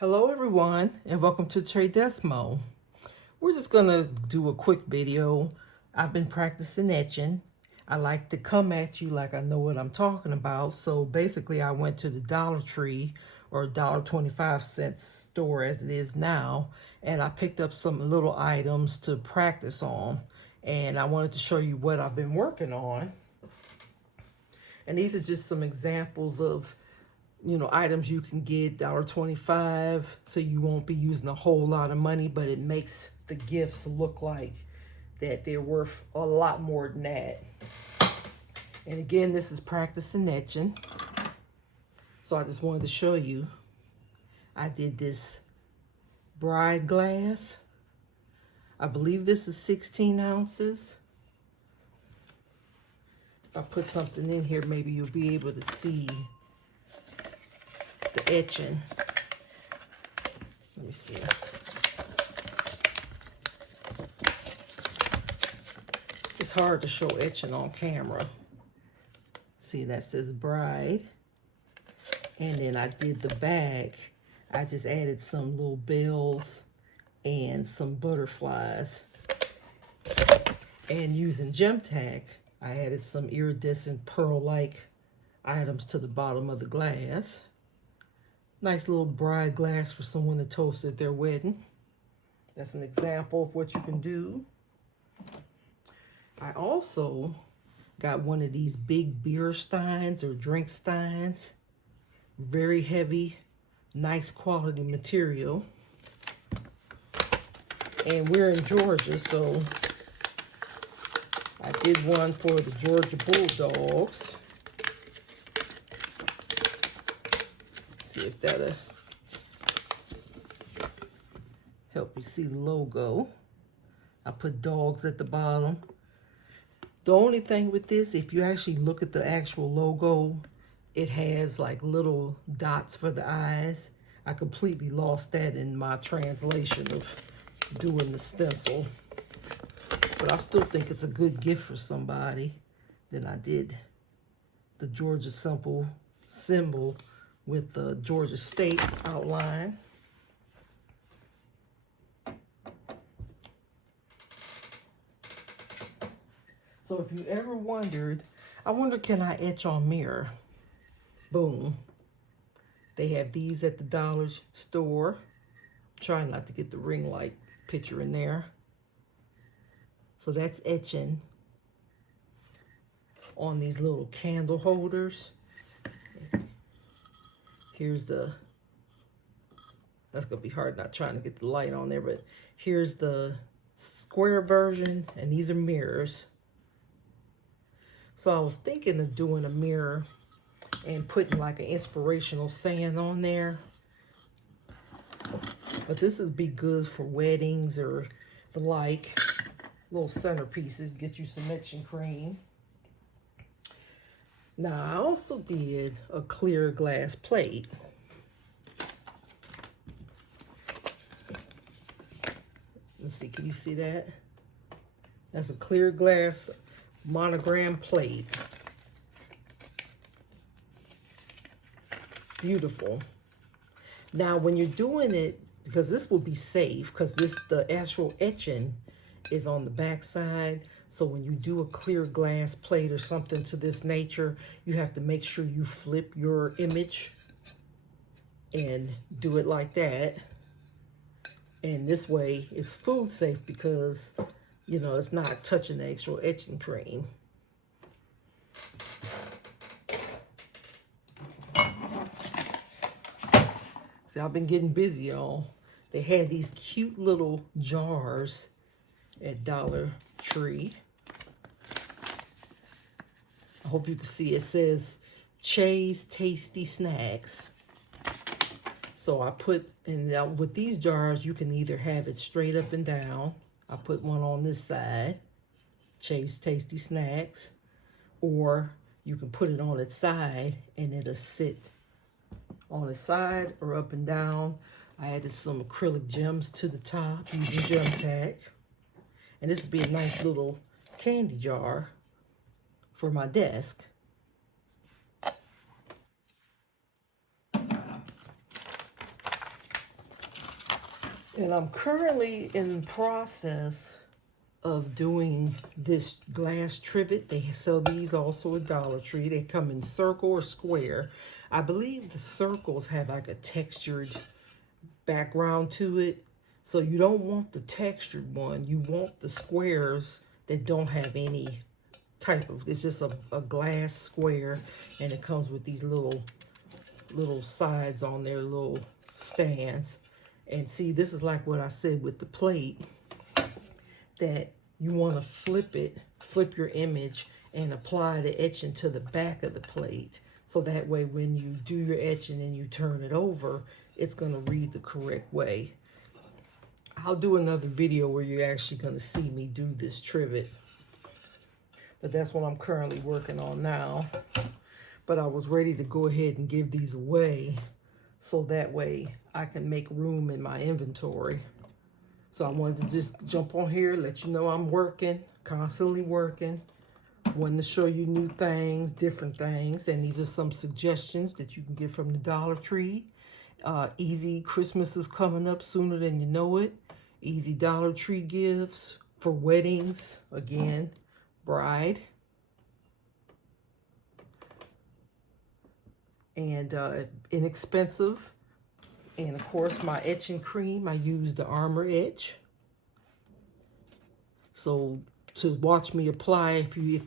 Hello everyone and welcome to Tradesmo. We're just gonna do a quick video. I've been practicing etching. I like to come at you like I know what I'm talking about. So basically I went to the Dollar Tree or $1.25 store as it is now, and I picked up some little items to practice on, and I wanted to show you what I've been working on. And these are just some examples of items you can get $1.25, so you won't be using a whole lot of money, but it makes the gifts look like that they're worth a lot more than that. And again, this is practicing etching. So I just wanted to show you. I did this bride glass. I believe this is 16 ounces. If I put something in here, maybe you'll be able to see the etching. Let me see. It's hard to show etching on camera. See, that says bride. And then I did the back. I just added some little bells and some butterflies. And using gem tack, I added some iridescent pearl-like items to the bottom of the glass. Nice little bride glass for someone to toast at their wedding. That's an example of what you can do. I also got one of these big beer steins or drink steins. Very heavy, nice quality material. And we're in Georgia, so I did one for the Georgia Bulldogs. See if that'll help you see the logo. I put dogs at the bottom. The only thing with this, if you actually look at the actual logo, it has like little dots for the eyes. I completely lost that in my translation of doing the stencil. But I still think it's a good gift for somebody. Then I did the Georgia simple symbol with the Georgia State outline. So if you ever wondered, I wonder, can I etch on mirror? Boom. They have these at the dollar store. I'm trying not to get the ring light picture in there. So that's etching on these little candle holders. Here's the, that's gonna be hard not trying to get the light on there, but here's the square version, and these are mirrors. So I was thinking of doing a mirror and putting like an inspirational saying on there. But this would be good for weddings or the like. Little centerpieces, get you some etching cream. Now, I also did a clear glass plate. Let's see, can you see that? That's a clear glass monogram plate. Beautiful. Now, when you're doing it, because this will be safe, because the actual etching is on the back side. So when you do a clear glass plate or something to this nature, you have to make sure you flip your image and do it like that. And this way it's food safe because, you know, it's not touching the actual etching cream. See, I've been getting busy, y'all. They had these cute little jars at Dollar Tree. I hope you can see it says Chay's Tasty Snacks. So I put, and with these jars, you can either have it straight up and down. I put one on this side, Chay's Tasty Snacks, or you can put it on its side and it'll sit on its side or up and down. I added some acrylic gems to the top using gem tack. And this would be a nice little candy jar for my desk. And I'm currently in the process of doing this glass trivet. They sell these also at Dollar Tree. They come in circle or square. I believe the circles have like a textured background to it. So you don't want the textured one. You want the squares that don't have any type of, it's just a glass square, and it comes with these little sides on their little stands. And see, this is like what I said with the plate, that you want to flip your image and apply the etching to the back of the plate. So that way when you do your etching and you turn it over, it's going to read the correct way. I'll do another video where you're actually going to see me do this trivet. But that's what I'm currently working on now. But I was ready to go ahead and give these away, so that way I can make room in my inventory. So I wanted to just jump on here, let you know I'm working, constantly working. Wanted to show you new things, different things. And these are some suggestions that you can get from the Dollar Tree. Easy, Christmas is coming up sooner than you know it. Easy Dollar Tree gifts for weddings. Again, bride. And inexpensive. And of course, my etching cream, I use the Armour Etch. So to watch me apply, if you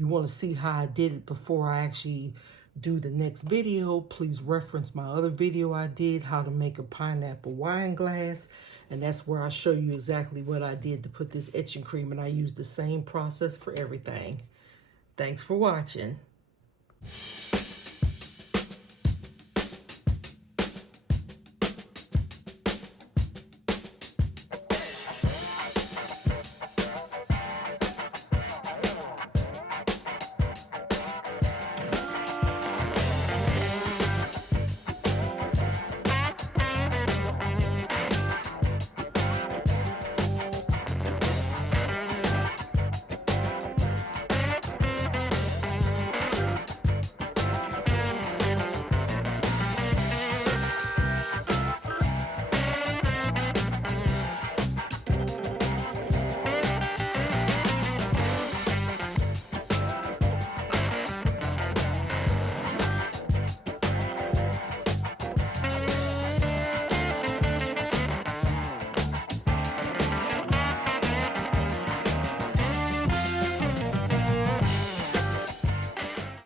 want to see how I did it before I actually do the next video, please reference my other video I did, how to make a pineapple wine glass. And that's where I show you exactly what I did to put this etching cream. And I use the same process for everything. Thanks for watching.